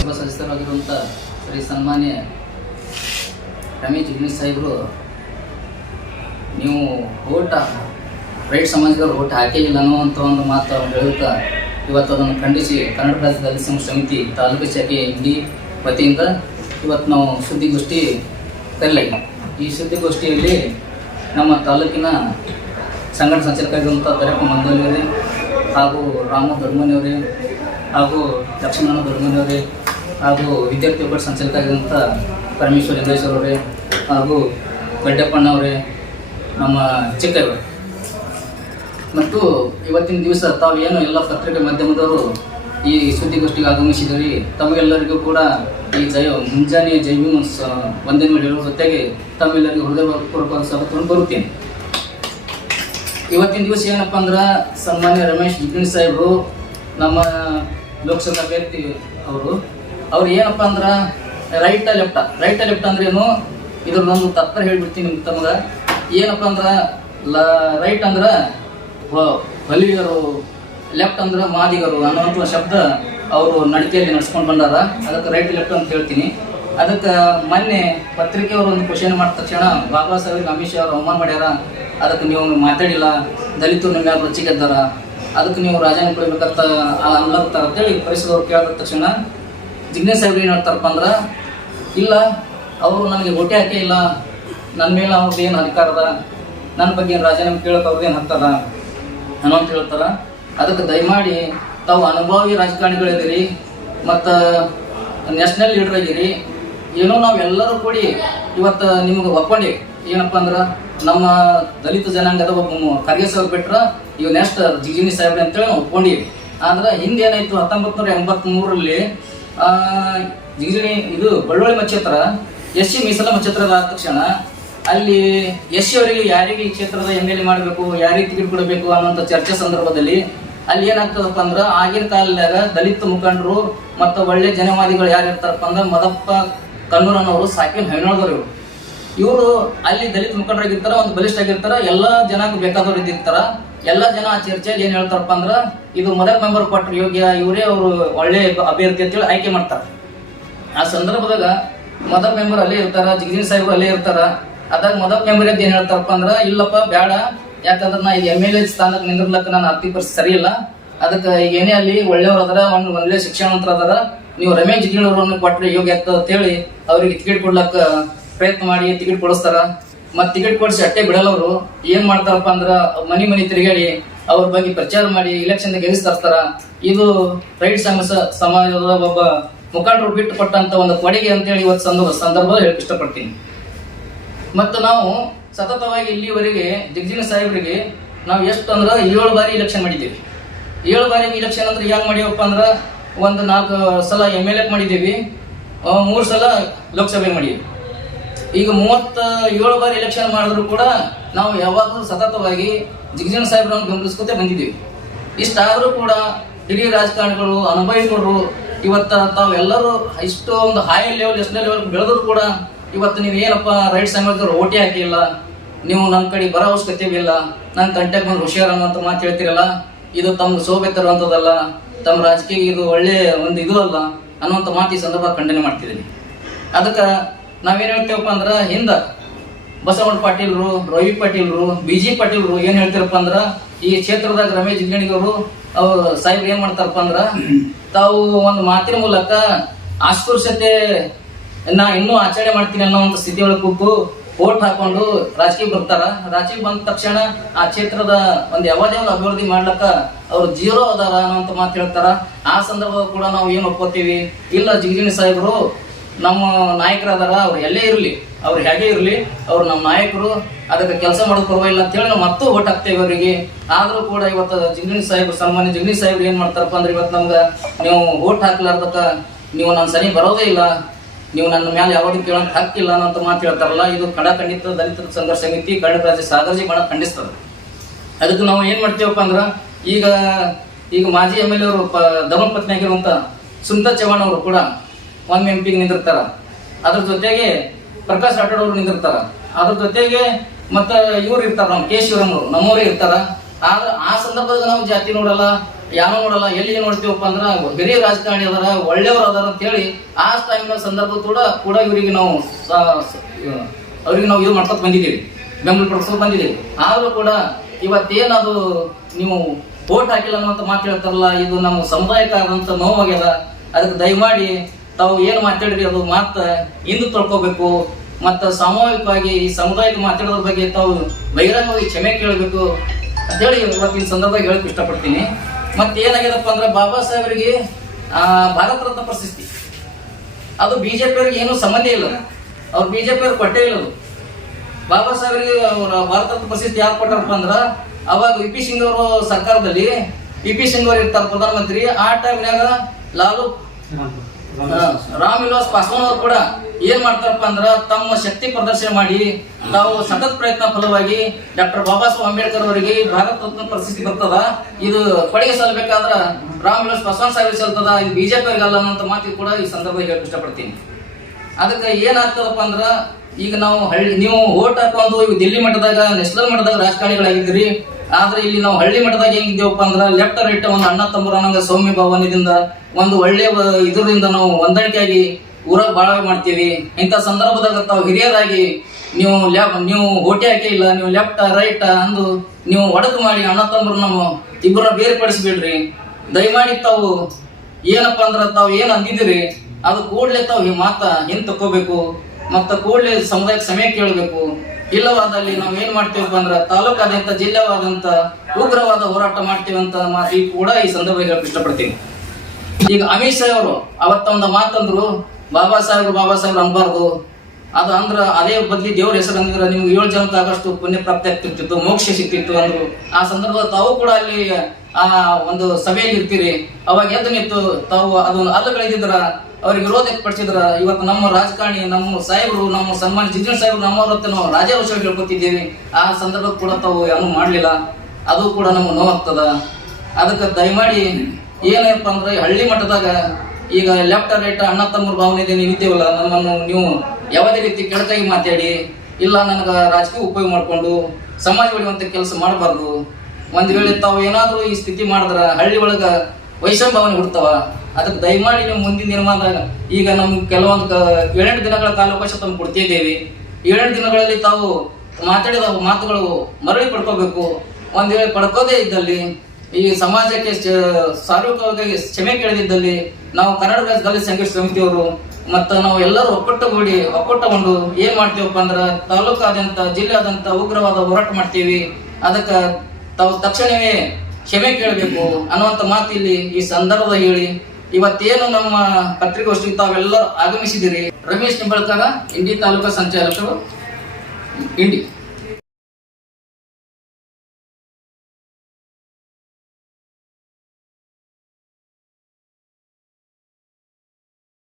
ಸದಸ್ಯರಾಗಿರುವಂಥ ಶ್ರೀ ಸನ್ಮಾನ್ಯ ರಮೇಶ್ ಜಿಗ್ನೇಶ್ ಸಾಹೇಬರು, ನೀವು ರೈಟ್ ಸಮಾಜದವರು ಓಟ್ ಹಾಕೇ ಇಲ್ಲ ಅನ್ನುವಂಥ ಒಂದು ಮಾತು ಹೇಳುತ್ತಾ ಇವತ್ತು ಅದನ್ನು ಖಂಡಿಸಿ ಕನ್ನಡ ರಾಜ್ಯ ದಲಿತ ಸಂಘರ್ಷ ಸಮಿತಿ ತಾಲೂಕು ಶಾಖೆ ಇಂಡಿ ವತಿಯಿಂದ ಇವತ್ತು ನಾವು ಸುದ್ದಿಗೋಷ್ಠಿ ಕರೆಯಲಾಗಿದೆ. ಈ ಸುದ್ದಿಗೋಷ್ಠಿಯಲ್ಲಿ ನಮ್ಮ ತಾಲೂಕಿನ ಸಂಘಟನಾ ಸಂಚಾಲಕರಾಗಿರುವಂಥ ದೊರೆಪ್ಪ ಮಂದೋಲಿಯವರೇ ಹಾಗೂ ರಾಮು ದೊಡ್ಮನಿಯವರೇ ಹಾಗೂ ಲಕ್ಷ್ಮಣ ದೊಡ್ಮನಿಯವರೇ ಹಾಗೂ ವಿದ್ಯಾರ್ಥಿ ಒಬ್ಬರು ಸಂಚಾಲಕರಾಗಿರುವಂಥ ಪರಮೇಶ್ವರ್ ಇಂಗ್ಲೇಶ್ ಅವರೇ ಹಾಗೂ ಗಡ್ಡಪ್ಪಣ್ಣವರೇ, ನಮ್ಮ ಚಿಕ್ಕವರು ಮತ್ತು ಇವತ್ತಿನ ದಿವಸ ತಾವು ಏನು ಎಲ್ಲ ಪತ್ರಿಕೆ ಮಾಧ್ಯಮದವರು ಈ ಸುದ್ದಿಗೋಷ್ಠಿಗೆ ಆಗಮಿಸಿದರೆ ತಮಗೆಲ್ಲರಿಗೂ ಕೂಡ ಈ ಮುಂಜಾನೆ ಜೈವಿನ ವಂದನೆಗಳು ಹೇಳುವ ಜೊತೆಗೆ ತಮ್ಮೆಲ್ಲರಿಗೂ ಹೃದಯಪೂರ್ವಕ ಸ್ವಾಗತವನ್ನು ಬರುತ್ತೇನೆ. ಇವತ್ತಿನ ದಿವಸ ಏನಪ್ಪ ಅಂದ್ರೆ ಸನ್ಮಾನ್ಯ ರಮೇಶ್ ಜಿಗ್ನೇಶ್ ಸಾಹೇಬರು ನಮ್ಮ ಲೋಕಸಭಾ ಅಭ್ಯರ್ಥಿ ಅವ್ರು ಏನಪ್ಪ ಅಂದ್ರೆ ರೈಟ್ ಲೆಫ್ಟ್ ಅಂದ್ರೆ ಏನು, ಇದ್ರದ್ದೊಂದು ತತ್ವ ಹೇಳ್ಬಿಡ್ತೀನಿ ನಿಮ್ಗೆ ತಮಗೆ. ಏನಪ್ಪ ಅಂದ್ರೆ ರೈಟ್ ಅಂದ್ರೆ ಬಲಿಗರು, ಲೆಫ್ಟ್ ಅಂದ್ರೆ ಮಾದಿಗರು ಅನ್ನುವಂಥ ಶಬ್ದ ಅವರು ನಡಿಗೆಯಲ್ಲಿ ನಡ್ಸ್ಕೊಂಡು ಬಂದಾರ. ಅದಕ್ಕೆ ರೈಟ್ ಲೆಫ್ಟ್ ಅಂತ ಹೇಳ್ತೀನಿ. ಅದಕ್ಕೆ ಮೊನ್ನೆ ಪತ್ರಿಕೆಯವರು ಒಂದು ಕ್ವಶನ್ ಮಾಡಿದ ತಕ್ಷಣ ಬಾಬಾ ಸಾಹೇಬ್ ಅಮಿತ್ ಶಾ ಅವರು ಅವಮಾನ ಮಾಡ್ಯಾರ, ಅದಕ್ಕೆ ನೀವು ಮಾತಾಡಿಲ್ಲ, ದಲಿತರು ನಿಮ್ಮ ಯಾರು ರಚಿಗೆದ್ದಾರ, ಅದಕ್ಕೆ ನೀವು ರಾಜೀನಾಮೆ ಕೊಡಬೇಕಂತ ಅನ್ಲತ್ತಾರ ಅಂತೇಳಿ ಪರಿಸರದವ್ರು ಕೇಳಿದ ತಕ್ಷಣ ಜಿಗ್ನೇಶ್ ಸಾಹೇಬ್ರು ಏನು ಹೇಳ್ತಾರಪ್ಪ ಅಂದ್ರೆ, ಇಲ್ಲ ಅವರು ನನಗೆ ಓಟೆ ಹಾಕೇ ಇಲ್ಲ, ನನ್ನ ಮೇಲೆ ಅವ್ರದ್ದು ಏನು ಅಧಿಕಾರ ಅದ, ನನ್ನ ಬಗ್ಗೆ ಏನು ರಾಜೀನಾಮೆ ಕೇಳೋಕೆ ಅವ್ರದ್ದೇನು ಹತ್ತದ ಅನ್ನೋಂತ ಹೇಳ್ತಾರ. ಅದಕ್ಕೆ ದಯಮಾಡಿ ತಾವು ಅನುಭವಿ ರಾಜಕಾರಣಿಗಳಿದ್ದೀರಿ ಮತ್ತು ನ್ಯಾಷನಲ್ ಲೀಡರ್ ಆಗಿರಿ, ಏನೋ ನಾವೆಲ್ಲರೂ ಕೂಡಿ ಇವತ್ತು ನಿಮ್ಗೆ ಒಪ್ಕೊಂಡಿ ಏನಪ್ಪ ಅಂದ್ರೆ ನಮ್ಮ ದಲಿತ ಜನಾಂಗದ ಒಬ್ಬ ಖರ್ಗೆ ಸಾಹೇಬ್ ಬಿಟ್ರೆ ಇವು ನೆಕ್ಸ್ಟ್ ಜಿಗ್ನೇಶ್ ಸಾಹೇಬ್ರೆ ಅಂತೇಳಿ ನಾವು ಒಪ್ಕೊಂಡಿವಿ. ಆದ್ರೆ ಹಿಂದೆ ಏನಾಯ್ತು, 1983ರಲ್ಲಿ ಇದು ಬಳ್ಳೊಳ್ಳಿ ಮತಕ್ಷೇತ್ರ SC ಮೀಸಲ ಮತಕ್ಷೇತ್ರ ಆದ ತಕ್ಷಣ ಅಲ್ಲಿ SC ಅವರಿಗೆ ಯಾರಿಗೆ ಈ ಕ್ಷೇತ್ರದ MLA ಮಾಡಬೇಕು, ಯಾರಿಗೆ ಟಿಕೆಟ್ ಕೊಡಬೇಕು ಅನ್ನೋಂಥ ಚರ್ಚೆ ಸಂದರ್ಭದಲ್ಲಿ ಅಲ್ಲಿ ಏನಾಗ್ತದಪ್ಪ ಅಂದ್ರೆ ಆಗಿನ ಕಾಲದಾಗ ದಲಿತ ಮುಖಂಡರು ಮತ್ತು ಒಳ್ಳೆ ಜನವಾದಿಗಳು ಯಾರು ಇರ್ತಾರಪ್ಪ ಅಂದ್ರೆ ಮದಪ್ಪ ಕನ್ನೂರನವರು ಸಾಕಿನ ಹೈನಾಳದವರು ಇವರು ಅಲ್ಲಿ ದಲಿತ ಮುಖಂಡರಾಗಿರ್ತಾರ, ಒಂದು ಬಲಿಷ್ಠ ಆಗಿರ್ತಾರ, ಎಲ್ಲ ಜನಕ್ಕೆ ಬೇಕಾದವ್ರು ಇದ್ದಿರ್ತಾರ. ಎಲ್ಲ ಜನ ಆ ಚರ್ಚೆಯಲ್ಲಿ ಏನು ಹೇಳ್ತಾರಪ್ಪ ಅಂದ್ರೆ ಇದು ಮೊದಲ ಮೆಂಬರ್ ಕೊಟ್ಟರು ಯೋಗ್ಯ, ಇವರೇ ಅವರು ಒಳ್ಳೆ ಅಭ್ಯರ್ಥಿ ಅಂತೇಳಿ ಆಯ್ಕೆ ಮಾಡ್ತಾರೆ. ಆ ಸಂದರ್ಭದಾಗ ಮೊದಲ ಮೆಂಬರ್ ಅಲ್ಲೇ ಇರ್ತಾರ, ಜಿಗ್ನೇಶ್ ಸಾಹೇಬರು ಅಲ್ಲೇ ಇರ್ತಾರ. ಅದಾಗ ಮೊದಲ ಮೆಂಬರ್ ಅಂತ ಏನು ಹೇಳ್ತಾರಪ್ಪ ಅಂದ್ರೆ, ಇಲ್ಲಪ್ಪ ಬೇಡ, ಯಾಕಂದ್ರೆ ನಾ ಈಗ MLA ಸ್ಥಾನಕ್ಕೆ ನಿಂದಿರ್ಲಕ್ಕ ನಾನು ಆರ್ಥಿಕ ಪರಿಸ್ಥಿತಿ ಸರಿ ಇಲ್ಲ, ಅದಕ್ಕೆ ಈಗ ಏನೇ ಅಲ್ಲಿ ಒಳ್ಳೆಯವ್ರು ಅದರ, ಒಂದು ಒಳ್ಳೆ ಶಿಕ್ಷಣವಂತರ ಅದರ, ನೀವು ರಮೇಶ್ ಜಿಗ್ನೇಶ್ ಅವರನ್ನು ಕೊಟ್ಟರೆ ಯೋಗ್ಯ ಆಗ್ತದೆ ಅಂತೇಳಿ ಅವ್ರಿಗೆ ಟಿಕೆಟ್ ಕೊಡ್ಲಕ್ಕ ಪ್ರಯತ್ನ ಮಾಡಿ ಟಿಕೆಟ್ ಕೊಡಿಸ್ತಾರ. ಮತ್ತು ಟಿಕೆಟ್ ಕೊಡಿಸಿ ಅಟ್ಟೆ ಬಿಡಲ್ಲವರು ಏನು ಮಾಡ್ತಾರಪ್ಪ ಅಂದ್ರೆ ಮನೆ ತಿರುಗಾಡಿ ಅವ್ರ ಬಗ್ಗೆ ಪ್ರಚಾರ ಮಾಡಿ ಇಲೆಕ್ಷನ್ಗೆ ಗೆಲ್ಲಿಸಿ ತರ್ತಾರ. ಇದು ರೈಟ್ ಸಮಾಜದ ಒಬ್ಬ ಮುಖಂಡರು ಬಿಟ್ಟು ಕೊಟ್ಟಂತ ಒಂದು ಕೊಡುಗೆ ಅಂತೇಳಿ ಇವತ್ತು ಸಂದರ್ಭ ಹೇಳಕ್ ಇಷ್ಟಪಡ್ತೀನಿ. ಮತ್ತು ನಾವು ಸತತವಾಗಿ ಇಲ್ಲಿವರೆಗೆ ಜಿಗ್ನೇಶ್ ಸಾಹೇಬ್ರಿಗೆ ನಾವು ಎಷ್ಟು ಅಂದ್ರೆ 7 ಬಾರಿ ಇಲೆಕ್ಷನ್ ಮಾಡಿದ್ದೀವಿ. 7 ಬಾರಿ ಇಲೆಕ್ಷನ್ ಅಂದ್ರೆ ಹೆಂಗೆ ಮಾಡಿವಪ್ಪ ಅಂದ್ರೆ, ಒಂದು 4 ಸಲ MLA ಮಾಡಿದ್ದೀವಿ, 3 ಸಲ ಲೋಕಸಭೆ ಮಾಡಿದ್ದೀವಿ. ಈಗ 37 ಬಾರಿ ಇಲೆಕ್ಷನ್ ಮಾಡಿದ್ರು ಕೂಡ ನಾವು ಯಾವಾಗಲೂ ಸತತವಾಗಿ ಜಿಗ್ನೇಶ್ ಸಾಹೇಬ್ರನ್ನು ಗಮನಿಸ್ಕೊತೇ ಬಂದಿದ್ದೀವಿ. ಇಷ್ಟಾದರೂ ಕೂಡ ಹಿರಿಯ ರಾಜಕಾರಣಿಗಳು, ಅನುಭವಿಗಳು ಇವತ್ತು ತಾವೆಲ್ಲರೂ ಇಷ್ಟು ಒಂದು ಹೈ ಲೆವೆಲ್ ನ್ಯಾಷನಲ್ ಲೆವೆಲ್ ಬೆಳೆದ್ರು ಕೂಡ ಇವತ್ತು ನೀವು ಏನಪ್ಪ ರೈಟ್ ಸಮಾಜದವ್ರು ಓಟೆ ಹಾಕಿಲ್ಲ, ನೀವು ನನ್ನ ಕಡೆ ಬರೋ ಅವಶ್ಯಕತೆ ಇಲ್ಲ, ನನ್ನ ಕಂಟ್ಯಾಕ್ಟ್ ಬಂದು ಹುಷಾರ ಅನ್ನೋಂಥ ಮಾತು ಹೇಳ್ತಿರಲ್ಲ, ಇದು ತಮ್ಗೆ ಶೋಭೆ ತರುವಂಥದ್ದಲ್ಲ, ತಮ್ಮ ರಾಜಕೀಯ ಇದು ಒಳ್ಳೆ ಒಂದು ಇದು ಅಲ್ಲ ಅನ್ನೋಂಥ ಮಾತು ಈ ಸಂದರ್ಭ ಖಂಡನೆ ಮಾಡ್ತಿದ್ದೀನಿ. ಅದಕ್ಕೆ ನಾವೇನು ಹೇಳ್ತೇವಪ್ಪ ಅಂದ್ರೆ, ಹಿಂದೆ ಬಸವಣ್ಣ ಪಾಟೀಲ್ರು, ರವಿ ಪಾಟೀಲ್ರು, BG ಪಾಟೀಲ್ರು ಏನು ಹೇಳ್ತಾರಪ್ಪ ಅಂದ್ರೆ, ಈ ಕ್ಷೇತ್ರದಾಗ ರಮೇಶ್ ಜಿಗ್ನೇಶ್ ಅವರು ಸಾಹೇಬ್ರು ಏನು ಮಾಡ್ತಾರಪ್ಪ ಅಂದ್ರೆ, ತಾವು ಒಂದು ಮಾತಿನ ಮೂಲಕ ಆಸ್ಪೃಶ್ಯತೆ ನಾ ಇನ್ನೂ ಆಚರಣೆ ಮಾಡ್ತೀನಿ ಅನ್ನೋ ಒಂದು ಸ್ಥಿತಿ ಒಳಗೆ ಕೂತು ಓಟ್ ಹಾಕೊಂಡು ರಾಜಕೀಯ ಬರ್ತಾರ. ರಾಜಕೀಯ ಬಂದ ತಕ್ಷಣ ಆ ಕ್ಷೇತ್ರದ ಒಂದು ಯಾವುದೇ ಒಂದು ಅಭಿವೃದ್ಧಿ ಮಾಡ್ಲಕ್ಕ ಅವ್ರು 0 ಅದಾರ ಅನ್ನೋಂಥ ಮಾತು ಹೇಳ್ತಾರ. ಆ ಸಂದರ್ಭ ಕೂಡ ನಾವು ಏನು ಒಪ್ಕೋತೀವಿ, ಇಲ್ಲ ಜಿಗ್ನೇಶ್ ಸಾಹೇಬರು ನಮ್ಮ ನಾಯಕರಾದಾರ, ಅವ್ರು ಎಲ್ಲೇ ಇರಲಿ, ಅವ್ರು ಹೇಗೆ ಇರಲಿ, ಅವ್ರು ನಮ್ಮ ನಾಯಕರು, ಅದಕ್ಕೆ ಕೆಲಸ ಮಾಡೋದು ಪರವಾಗಿಲ್ಲ ಅಂತೇಳಿ ನಾವು ಮತ್ತೂ ಓಟ್ ಹಾಕ್ತೇವೆ ಅವರಿಗೆ. ಆದರೂ ಕೂಡ ಇವತ್ತು ಸನ್ಮಾನ್ಯ ಜಿಗ್ನೇಶ್ ಸಾಹೇಬ್ರು ಏನು ಮಾಡ್ತಾರಪ್ಪ ಅಂದ್ರೆ, ಇವತ್ತು ನಮ್ಗೆ ನೀವು ಓಟ್ ಹಾಕ್ಲಾರ್ದಕ್ಕ ನೀವು ನನ್ನ ಸರಿ ಬರೋದೇ ಇಲ್ಲ, ನೀವು ನನ್ನ ಮೇಲೆ ಯಾವುದು ಕೇಳೋಕೆ ಹಕ್ಕಿಲ್ಲ ಅನ್ನೋಂಥ ಮಾತು ಹೇಳ್ತಾರಲ್ಲ, ಇದು ಖಂಡಿತ ದಲಿತ ಸಂಘರ್ಷ ಸಮಿತಿ ಕನ್ನಡ ರಾಜ್ಯ ಸಾಗರ್ಜಿ ಬಣ ಖಂಡಿಸ್ತದೆ. ಅದಕ್ಕೆ ನಾವು ಏನು ಮಾಡ್ತೀವಪ್ಪ ಅಂದ್ರೆ, ಈಗ ಮಾಜಿ MLA ಅವರು ದಮನ್ ಪತ್ನಿ ಆಗಿರುವಂಥ ಸುನೀತಾ ಚವ್ಹಾಣ್ ಅವರು ಕೂಡ ಒಮ್ಮೆ MP ನಿಂದಿರ್ತಾರ. ಅದ್ರ ಜೊತೆಗೆ ಪ್ರಕಾಶ್ ರಾಠೋಡ್ ಅವರು ನಿಂದಿರ್ತಾರ. ಅದ್ರ ಜೊತೆಗೆ ಮತ್ತು ಇವ್ರು ಇರ್ತಾರ, ನಮ್ಮ K. ಶಿವರಾಮ್ ಅವರು ನಮ್ಮವರೇ ಇರ್ತಾರ. ಆದ್ರೆ ಆ ಸಂದರ್ಭದಾಗ ನಾವು ಜಾತಿ ನೋಡಲ್ಲ, ಯಾರು ನೋಡಲ್ಲ. ಎಲ್ಲಿ ನೋಡ್ತೀವಪ್ಪ ಅಂದ್ರೆ ಹಿರಿಯ ರಾಜಕಾರಣಿ ಅದಾರ, ಒಳ್ಳೆಯವರು ಅದಾರ ಅಂತ ಹೇಳಿ ಆ ಟೈಮ್ನ ಸಂದರ್ಭ ಕೂಡ ಇವರಿಗೆ ನಾವು ಅವ್ರಿಗೆ ನಾವು ಇದು ಮಾಡ್ಕೊತ ಬಂದಿದ್ದೀವಿ, ಬೆಂಬಲ ಪಡಿಸ್ಕೊಂಡು ಬಂದಿದ್ದೀವಿ. ಆದರೂ ಕೂಡ ಇವತ್ತೇನದು ನೀವು ವೋಟ್ ಹಾಕಿಲ್ಲ ಅನ್ನೋಂಥ ಮಾತು ಹೇಳ್ತಾರಲ್ಲ, ಇದು ನಮ್ಮ ಸಮುದಾಯಕ್ಕೆ ಆದಂಥ ನೋವಾಗ್ಯದ. ಅದಕ್ಕೆ ದಯಮಾಡಿ ತಾವು ಏನು ಮಾತಾಡಿರಿ ಅದು ಮಾತು ಹಿಂದೆ ತೊಳ್ಕೋಬೇಕು. ಮತ್ತು ಸಾಮೂಹಿಕವಾಗಿ ಈ ಸಮುದಾಯಕ್ಕೆ ಮಾತಾಡೋದ್ರ ಬಗ್ಗೆ ತಾವು ಬಹಿರಂಗವಾಗಿ ಕ್ಷಮೆ ಕೇಳಬೇಕು ಅಂತೇಳಿ ಇವತ್ತಿನ ಸಂದರ್ಭದಾಗ ಹೇಳಕ್ ಇಷ್ಟಪಡ್ತೀನಿ. ಮತ್ತೆ ಏನಾಗ್ಯದಪ್ಪ ಅಂದ್ರೆ ಬಾಬಾ ಸಾಹೇಬರಿಗೆ ಭಾರತ ರತ್ನ ಪ್ರಶಸ್ತಿ ಅದು ಬಿಜೆಪಿಯವ್ರಿಗೆ ಏನೂ ಸಂಬಂಧ ಇಲ್ಲ. ಅವ್ರು ಬಿಜೆಪಿಯವ್ರು ಕೊಟ್ಟೇ ಇಲ್ಲ. ಅದು ಬಾಬಾ ಸಾಹೇಬರಿಗೆ ಅವರ ಭಾರತ ರತ್ನ ಪ್ರಶಸ್ತಿ ಯಾರು ಕೊಟ್ಟಾರಪ್ಪ ಅಂದ್ರ ಅವಾಗ ವಿ ಪಿ ಸಿಂಗ್ ಅವರು ಸರ್ಕಾರದಲ್ಲಿ ವಿ ಪಿ ಸಿಂಗ್ ಅವರು ಇರ್ತಾರೆ ಪ್ರಧಾನಮಂತ್ರಿ. ಆ ಟೈಮ್ನಾಗ ರಾಮ್ ವಿಲಾಸ್ ಪಾಸ್ವಾನ್ ಅವರು ಕೂಡ ಏನ್ ಮಾಡ್ತಾರಪ್ಪ ಅಂದ್ರ ತಮ್ಮ ಶಕ್ತಿ ಪ್ರದರ್ಶನ ಮಾಡಿ ತಾವು ಸತತ ಪ್ರಯತ್ನ ಫಲವಾಗಿ ಡಾಕ್ಟರ್ ಬಾಬಾ ಸಾಹೇಬ್ ಅಂಬೇಡ್ಕರ್ ಅವರಿಗೆ ಭಾರತ ರತ್ನ ಪ್ರಶಸ್ತಿ ಬರ್ತದ. ಇದು ಕೊಡುಗೆ ಸಲ್ಲಬೇಕಾದ್ರ ರಾಮ್ ವಿಲಾಸ್ ಪಾಸ್ವಾನ್ ಸಾಹೇಬ್ ಸಲ್ತದ, ಇದು ಬಿಜೆಪಿ ಅವರಿಗಲ್ಲ ಅನ್ನೋ ಮಾತು ಕೂಡ ಈ ಸಂದರ್ಭದಲ್ಲಿ ಹೇಳಕ್ ಇಷ್ಟಪಡ್ತೀನಿ. ಅದಕ್ಕೆ ಏನಾಗ್ತದಪ್ಪ ಅಂದ್ರ ಈಗ ನಾವು ನೀವು ಓಟ್ ಹಾಕೊಂಡು ಇವ್ ದಿಲ್ಲಿ ಮಟ್ಟದಾಗ ನ್ಯಾಷನಲ್ ಮಟ್ಟದಾಗ ರಾಜಕಾರಣಿಗಳಾಗಿದ್ದೀರಿ. ಆದ್ರೆ ಇಲ್ಲಿ ನಾವು ಹಳ್ಳಿ ಮಟ್ಟದಾಗ ಹೆಂಗಿದ್ದೇವಪ್ಪ ಅಂದ್ರ ಲೆಫ್ಟ್ ರೈಟ್ ಒಂದು ಅಣ್ಣ ತಮ್ಮರ ಅನ್ನಂಗ ಸೌಮ್ಯ ಭಾವನೆಯಿಂದ ಒಂದು ಒಳ್ಳೆಯ ಇದರಿಂದ ನಾವು ಹೊಂದಾಣಿಕೆಯಾಗಿ ಊರಾಗ ಬಾಳ್ವೆ ಮಾಡ್ತೀವಿ. ಇಂಥ ಸಂದರ್ಭದಾಗ ತಾವು ಹಿರಿಯರಾಗಿ ನೀವು ಓಟಿ ಹಾಕಿ ಇಲ್ಲ, ನೀವು ಲೆಫ್ಟ್ ರೈಟ್ ಅಂದು ನೀವು ಒಡಕು ಮಾಡಿ ಅಣ್ಣ ತಮ್ಮರು ನಾವು ಇಬ್ಬರನ್ನ ಬೇರ್ಪಡಿಸ್ಬಿಡ್ರಿ. ದಯಮಾಡಿ ತಾವು ಏನಪ್ಪಾ ಅಂದ್ರ ತಾವು ಏನ್ ಅಂದಿದ್ದೀರಿ ಅದು ಕೂಡ್ಲೆ ತಾವು ಈ ಮಾತ ಹಿಂದ್ ತಕ್ಕೋಬೇಕು. ಮತ್ತ ಕೂಡಲೇ ಸಮುದಾಯಕ್ಕೆ ಸಮಯ ಕೇಳಬೇಕು. ಇಲ್ಲವಾದಲ್ಲಿ ನಾವು ಏನ್ ಮಾಡ್ತೀವಪ್ಪ ಅಂದ್ರ ತಾಲೂಕಾದ್ಯಂತ ಜಿಲ್ಲೆವಾದಂತ ಉಗ್ರವಾದ ಹೋರಾಟ ಮಾಡ್ತೀವಿ ಅಂತ ಮಾತು ಕೂಡ ಈ ಸಂದರ್ಭ ಹೇಳಕ್ ಇಷ್ಟಪಡ್ತೀನಿ. ಈಗ ಅಮಿತ್ ಶಾ ಅವರು ಅವತ್ತ ಒಂದು ಮಾತಂದ್ರು, ಬಾಬಾ ಸಾಹೇಬ್ ಅನ್ಬಾರ್ದು, ಅದು ಅಂದ್ರ ಅದೇ ಬದ್ಲಿ ದೇವ್ರ ಹೆಸರು ಅಂದ್ರ ನಿಮ್ಗೆ 7 ಜನಕ್ಕೆ ಆಗಷ್ಟು ಪುಣ್ಯ ಪ್ರಾಪ್ತಿ ಆಗ್ತಿರ್ತಿತ್ತು, ಮೋಕ್ಷ ಸಿಗ್ತಿತ್ತು ಅಂದ್ರು. ಆ ಸಂದರ್ಭ ತಾವು ಕೂಡ ಅಲ್ಲಿ ಆ ಒಂದು ಸಭೆಯಲ್ಲಿ ಇರ್ತೀರಿ. ಅವಾಗ ಎದ್ದು ನಿಂತು ತಾವು ಅದನ್ನು ಅಲ್ಲಗಳಿದ್ರ ಅವ್ರಿಗೆ ವಿರೋಧ ವ್ಯಕ್ತಪಡಿಸಿದ್ರ. ಇವತ್ತು ನಮ್ಮ ರಾಜಕಾರಣಿ ನಮ್ಮ ಸಾಹೇಬರು ನಮ್ಮ ಸನ್ಮಾನ ಜಿಜ್ಜನ್ ಸಾಹೇಬರು ನಮ್ಮವ್ರ ಹತ್ರ ನಾವು ರಾಜ್ಯಾರೋಷ ಹೇಳ್ಕೊತಿದ್ದೀವಿ. ಆ ಸಂದರ್ಭ ಕೂಡ ತಾವು ಏನೂ ಮಾಡ್ಲಿಲ್ಲ, ಅದು ಕೂಡ ನಮ್ಗೆ ನೋವಾಗ್ತದ. ಅದಕ್ಕೆ ದಯಮಾಡಿ ಏನಪ್ಪ ಅಂದ್ರೆ ಹಳ್ಳಿ ಮಟ್ಟದಾಗ ಈಗ ಲೆಫ್ಟ್ ರೈಟ್ ಅಣ್ಣ ತಮ್ಮರ ಭಾವನೆ ಇದೆ ನೀವಿದ್ದೀವಲ್ಲ, ನಮ್ಮನ್ನು ನೀವು ಯಾವುದೇ ರೀತಿ ಕೆಳಕಾಗಿ ಮಾತಾಡಿ ಇಲ್ಲ ನನಗೆ ರಾಜಕೀಯ ಉಪಯೋಗ ಮಾಡಿಕೊಂಡು ಸಮಾಜ ಉಳಿಯುವಂಥ ಕೆಲಸ ಮಾಡಬಾರ್ದು. ಒಂದ್ ವೇಳೆ ತಾವು ಏನಾದರೂ ಈ ಸ್ಥಿತಿ ಮಾಡಿದ್ರ ಹಳ್ಳಿ ಒಳಗ ವೈಷಮ್ಯ ಭಾವನೆ ಹುಡ್ತಾವ. ಅದಕ್ಕೆ ದಯಮಾಡಿ ನೀವು ಮುಂದಿನ ದಿನಮಾನದಾಗ ಈಗ ನಮ್ಗೆ ಕೆಲವೊಂದು 7 ದಿನಗಳ ಕಾಲಾವಕಾಶ ತಮ್ಗೆ ಕೊಡ್ತಿದ್ದೇವೆ. 7 ದಿನಗಳಲ್ಲಿ ತಾವು ಮಾತಾಡಿದ ಮಾತುಗಳು ಮರಳಿ ಪಡ್ಕೋಬೇಕು. ಒಂದ್ ವೇಳೆ ಪಡ್ಕೋದೇ ಇದ್ದಲ್ಲಿ ಈ ಸಮಾಜಕ್ಕೆ ಸಾರ್ವಜನಿಕವಾಗಿ ಕ್ಷಮೆ ಕೇಳದಿದ್ದಲ್ಲಿ ನಾವು ಕರ್ನಾಟಕ ರಾಜ್ಯ ದಲಿತ ಸಂಘರ್ಷ ಸಮಿತಿಯವರು ಮತ್ತು ನಾವು ಎಲ್ಲರೂ ಒಕ್ಕೂಟಗೊಂಡು ಏನ್ ಮಾಡ್ತೀವಪ್ಪ ಅಂದ್ರೆ ತಾಲೂಕಾದ್ಯಂತ ಜಿಲ್ಲೆಯಾದಂತ ಉಗ್ರವಾದ ಹೋರಾಟ ಮಾಡ್ತೀವಿ. ಅದಕ್ಕೆ ತಾವು ತಕ್ಷಣವೇ ಕ್ಷಮೆ ಕೇಳಬೇಕು ಅನ್ನುವಂಥ ಮಾತು ಇಲ್ಲಿ ಈ ಸಂದರ್ಭದ ಹೇಳಿ ಇವತ್ತೇನು ನಮ್ಮ ಪತ್ರಿಕಾಗೋಷ್ಠಿಗೆ ತಾವೆಲ್ಲರೂ ಆಗಮಿಸಿದಿರಿ. ರಮೇಶ್ ನಿಂಬಳ್ಕರ, ಇಂಡಿ ತಾಲೂಕಾ ಸಂಚಾಲಕರು, ಇಂಡಿ.